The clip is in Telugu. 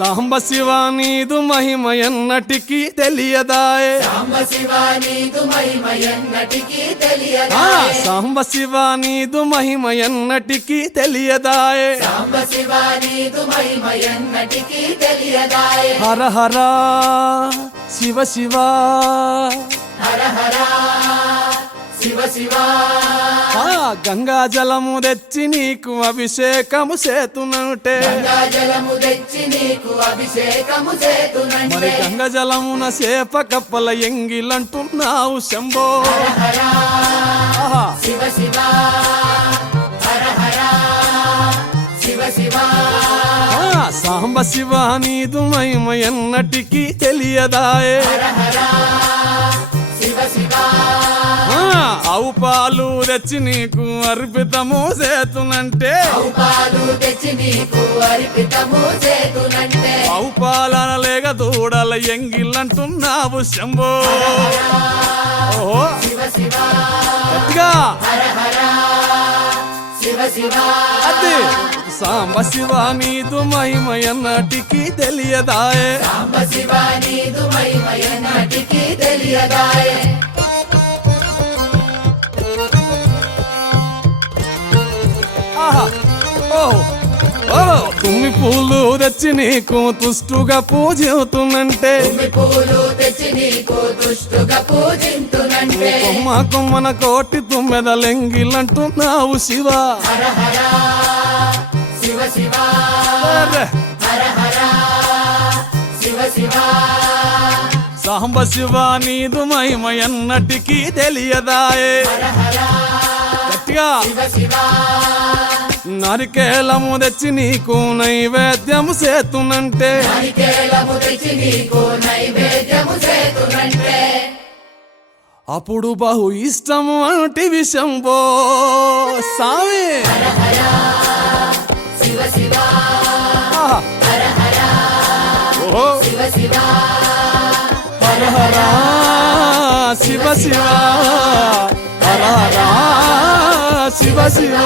సాంబ శివ నీదు మహిమ ఎన్నటికీ తెలియదాయే సాంబ శివ నీదు మహిమ ఎన్నటికీ తెలియదాయే సాంబ శివ నీదు మహిమ ఎన్నటికీ తెలియదాయే సాంబ శివ నీదు మహిమ ఎన్నటికీ తెలియదాయే హర హర శివ శివ హర హర శివ శివ గంగా జలము తెచ్చి నీకు అభిషేకము చేతునంటే గంగా జలము తెచ్చి నీకు అభిషేకము మరి చేతునంటే గంగ జలమున సేప కప్పల ఎంగిలంటున్నావు శంభో హర హర ఆహా. శివ శివ హర హర శివ శివ సాంబ శివ నీదు మహిమ ఎన్నటికీ తెలియదాయే హర హర శివ శివ ఆవు పాలు తెచ్చి నీకు అర్పితము చేతునంటే పాలు తెచ్చి నీకు అర్పితము చేతునంటే ఆవు పాలన లేక దూడల ఎంగిలంటున్నావు శంభో ఓహో శివ శివ గట్టిగా హర హర శివ శివ అది సాంబ శివ నీదు మహిమ ఎన్నటికీ తెలియదాయే సాంబ శివ నీదు మహిమ ఎన్నటికీ తెలియదాయే ఆహా ఓహో ఓహో తుమ్మి పూలు తెచ్చి నీకు తుష్టుగా పూజవుతున్నంటే తుమ్మి పూలు తెచ్చి నీకు దుష్టుగా పూజింతునంటే కొమ్మ కొమ్మన కోటి తుమ్మెదలెంగిలంటున్నావు శివ హర హర శివ శివ అర్రె. హర హర శివ శివ సాంబ శివ నీదు మహిమ ఎన్నటికీ తెలియదాయే హర హర గట్టిగా శివ శివ నరికేలము తెచ్చి నీకు నైవేద్యము చేతునంటే నారికేళము తెచ్చి నీకు నైవేద్యము చేతునంటే అప్పుడు బహు ఇష్టము అంటే విషంబో సామి హర హర శివ శివ ఆహా. హర హర ఓహో శివ శివ హర హర శివ శివ హర హర శివ శివ